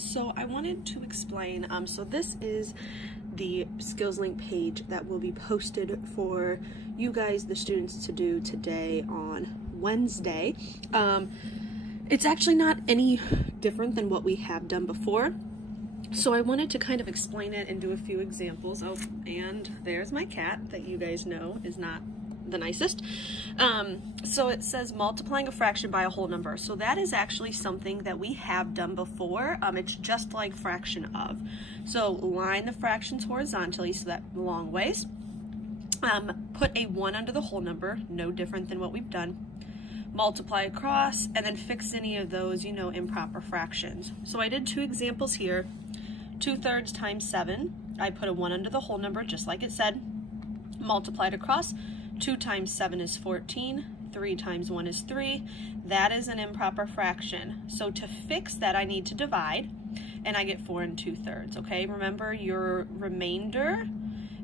So I wanted to explain, so this is the SkillsLink page that will be posted for you guys, the students, to do today on Wednesday. It's actually not any different than what we have done before. So I wanted to kind of explain it and do a few examples. Oh, and there's my cat that you guys know is not the nicest. So it says multiplying a fraction by a whole number. So that is actually something that we have done before. It's just like fraction of. So line the fractions horizontally, so that long ways. Put a 1 under the whole number, no different than what we've done. Multiply across, and then fix any of those, improper fractions. So I did 2 examples here. 2/3 times 7. I put a 1 under the whole number, just like it said. Multiplied across. 2 times 7 is 14. 3 times 1 is 3. That is an improper fraction. So to fix that, I need to divide, and I get 4 2/3. Okay, remember your remainder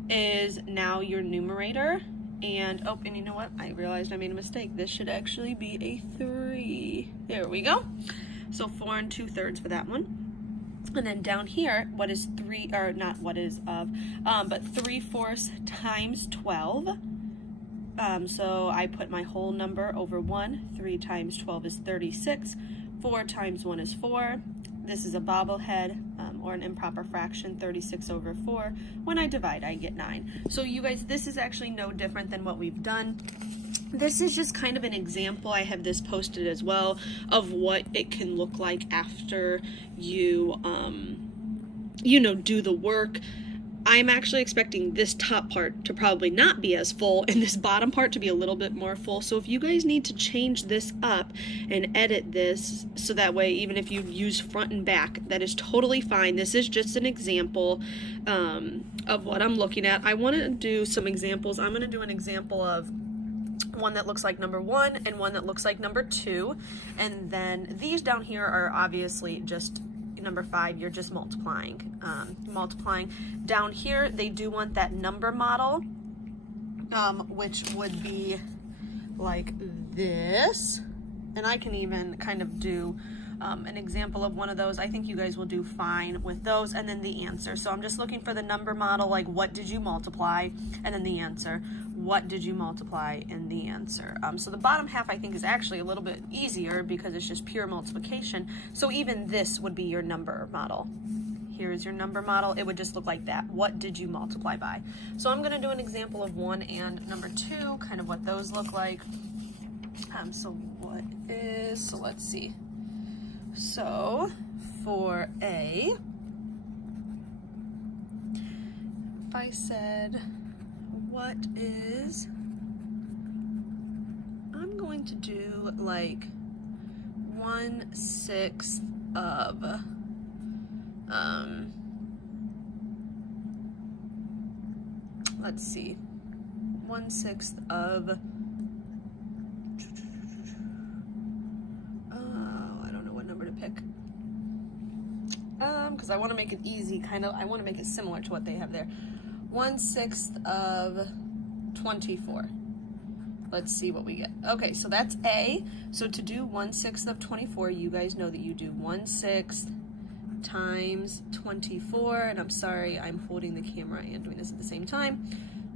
is now your numerator. And you know what? I realized I made a mistake. This should actually be a 3. There we go. So 4 2/3 for that one. And then down here, what is 3, or not what is of, but 3/4 times 12. So I put my whole number over 1. 3 times 12 is 36. 4 times 1 is 4. This is a bobblehead, or an improper fraction, 36 over 4. When I divide, I get 9. So you guys, this is actually no different than what we've done. This is just kind of an example. I have this posted as well of what it can look like after you, do the work. I'm actually expecting this top part to probably not be as full and this bottom part to be a little bit more full. So if you guys need to change this up and edit this so that way, even if you use front and back, that is totally fine. This is just an example of what I'm looking at. I want to do some examples. I'm going to do an example of one that looks like number 1 and one that looks like number 2. And then these down here are obviously just number 5, you're just multiplying. Down here, they do want that number model, which would be like this. And I can even kind of do an example of one of those. I think you guys will do fine with those. And then the answer. So I'm just looking for the number model, like what did you multiply? And then the answer. What did you multiply in the answer? So the bottom half I think is actually a little bit easier because it's just pure multiplication. So even this would be your number model. Here's your number model. It would just look like that. What did you multiply by? So I'm going to do an example of 1 and number 2, kind of what those look like. So let's see. So for A, if I said, what is, I'm going to do like 1/6 of, let's see, 1/6 of, I don't know what number to pick. Because I want to make it easy, I want to make it similar to what they have there. 1/6 of 24. Let's see what we get. Okay, so that's A. So to do 1/6 of 24, you guys know that you do 1/6 times 24, and I'm sorry, I'm holding the camera and doing this at the same time.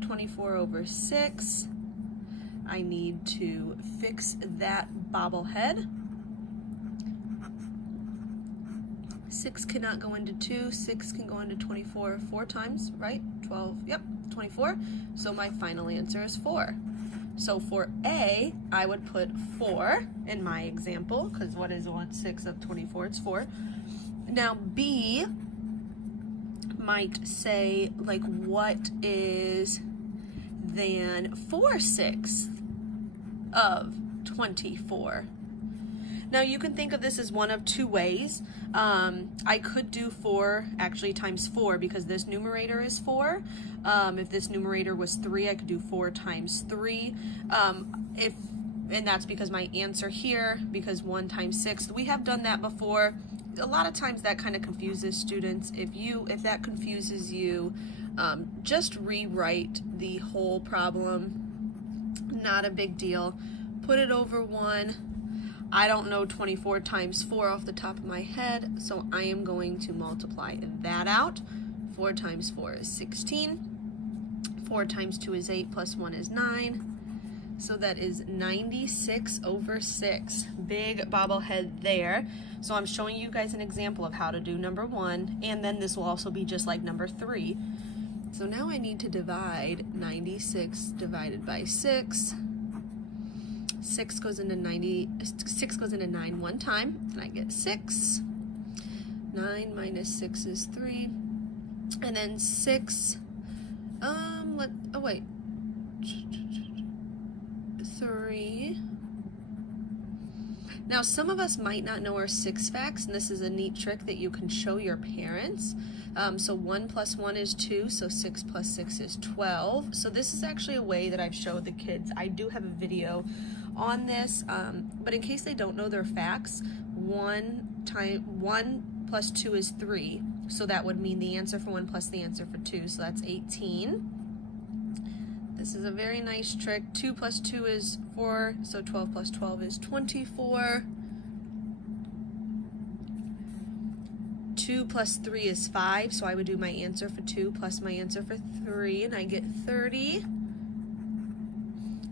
24 over 6. I need to fix that bobblehead. 6 cannot go into 2. 6 can go into 24 4 times, right? 12, yep, 24. So my final answer is 4. So for A, I would put 4 in my example, because what is 1/6 of 24? It's 4. Now B might say, like, what is then 4/6 of 24? Now you can think of this as one of 2 ways. I could do 4 actually times 4 because this numerator is 4. If this numerator was 3, I could do 4 times 3. And that's because my answer here, because 1 times 6, we have done that before. A lot of times that kind of confuses students. If that confuses you, just rewrite the whole problem. Not a big deal. Put it over 1. I don't know 24 times 4 off the top of my head, so I am going to multiply that out. 4 times 4 is 16. 4 times 2 is 8, plus 1 is 9. So that is 96/6. Big bobblehead there. So I'm showing you guys an example of how to do number 1, and then this will also be just like number 3. So now I need to divide 96 divided by 6. 6 goes into 9 one time, and I get 6. 9 minus 6 is 3. And then 6, 3. Now some of us might not know our 6 facts, and this is a neat trick that you can show your parents. So 1 plus 1 is 2, so 6 plus 6 is 12. So this is actually a way that I've showed the kids. I do have a video on this, but in case they don't know their facts, 1 plus 2 is 3. So that would mean the answer for 1 plus the answer for 2, so that's 18. This is a very nice trick. 2 plus 2 is 4, so 12 plus 12 is 24. 2 plus 3 is 5, so I would do my answer for 2 plus my answer for 3, and I get 30.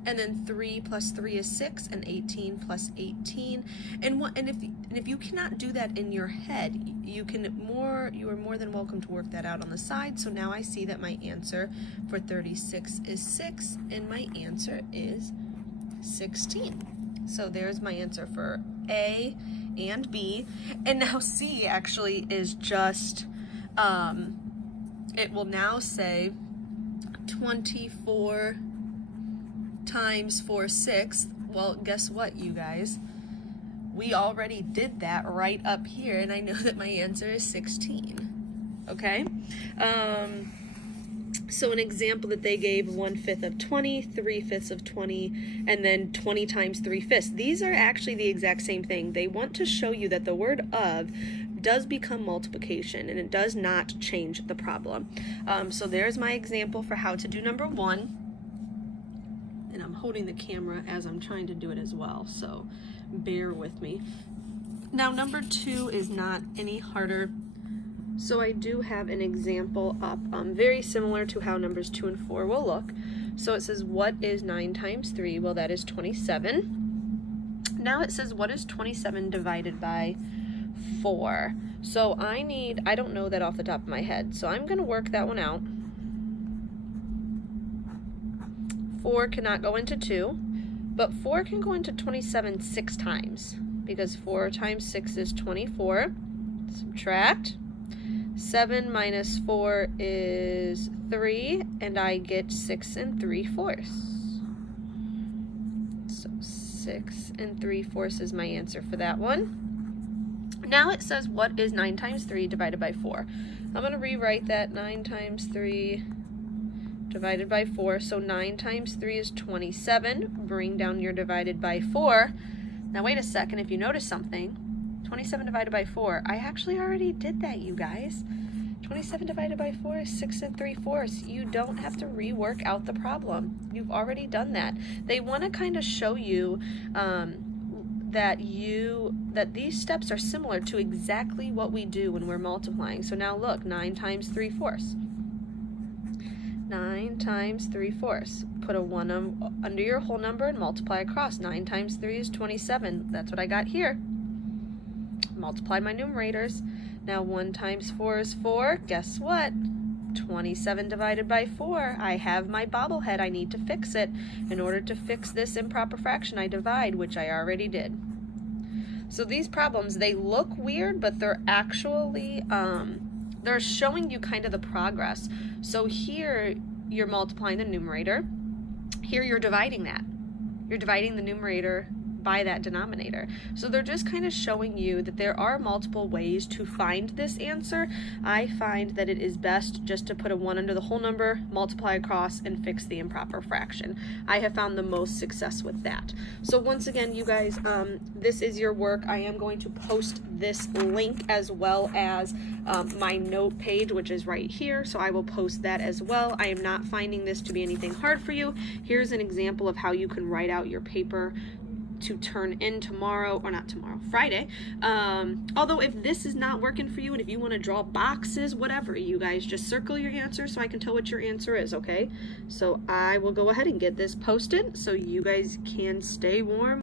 And then 3 plus 3 is 6, and 18 plus 18. And if you cannot do that in your head, you are more than welcome to work that out on the side. So now I see that my answer for 36 is 6, and my answer is 16. So there's my answer for A and B. And now C actually is just, it will now say 24 times 4/6. Well, guess what, you guys? We already did that right up here, and I know that my answer is 16. Okay? So an example that they gave, 1/5 of 20, 3/5 of 20, and then 20 times 3/5. These are actually the exact same thing. They want to show you that the word of does become multiplication, and it does not change the problem. So there's my example for how to do number 1. And I'm holding the camera as I'm trying to do it as well, so bear with me. Now number 2 is not any harder, so I do have an example up, very similar to how numbers 2 and 4 will look. So it says, what is 9 times 3? Well, that is 27. Now it says, what is 27 divided by 4? So I don't know that off the top of my head, so I'm going to work that one out. 4 cannot go into 2, but 4 can go into 27 6 times, because 4 times 6 is 24. Subtract. 7 minus 4 is 3, and I get 6 3/4. So 6 3/4 is my answer for that one. Now it says, what is 9 times 3 divided by 4? I'm going to rewrite that. 9 times 3 divided by 4. So 9 times 3 is 27. Bring down your divided by 4. Now wait a second, if you notice something, 27 divided by 4, I actually already did that, you guys. 27 divided by 4 is 6 3/4. You don't have to rework out the problem. You've already done that. They want to kind of show you that these steps are similar to exactly what we do when we're multiplying. So now look, 9 times 3/4. 9 times 3/4. Put a 1 under your whole number and multiply across. 9 times 3 is 27. That's what I got here. Multiply my numerators. Now 1 times 4 is 4. Guess what? 27 divided by 4. I have my bobblehead. I need to fix it. In order to fix this improper fraction, I divide, which I already did. So these problems, they look weird, but they're actually, they're showing you kind of the progress. So here you're multiplying the numerator. Here you're dividing that. You're dividing the numerator by that denominator. So they're just kind of showing you that there are multiple ways to find this answer. I find that it is best just to put a 1 under the whole number, multiply across, and fix the improper fraction. I have found the most success with that. So once again, you guys, this is your work. I am going to post this link as well as my note page, which is right here. So I will post that as well. I am not finding this to be anything hard for you. Here's an example of how you can write out your paper to turn in tomorrow, or not tomorrow, Friday. Although if this is not working for you and if you want to draw boxes, whatever, you guys just circle your answer so I can tell what your answer is, okay? So I will go ahead and get this posted so you guys can stay warm.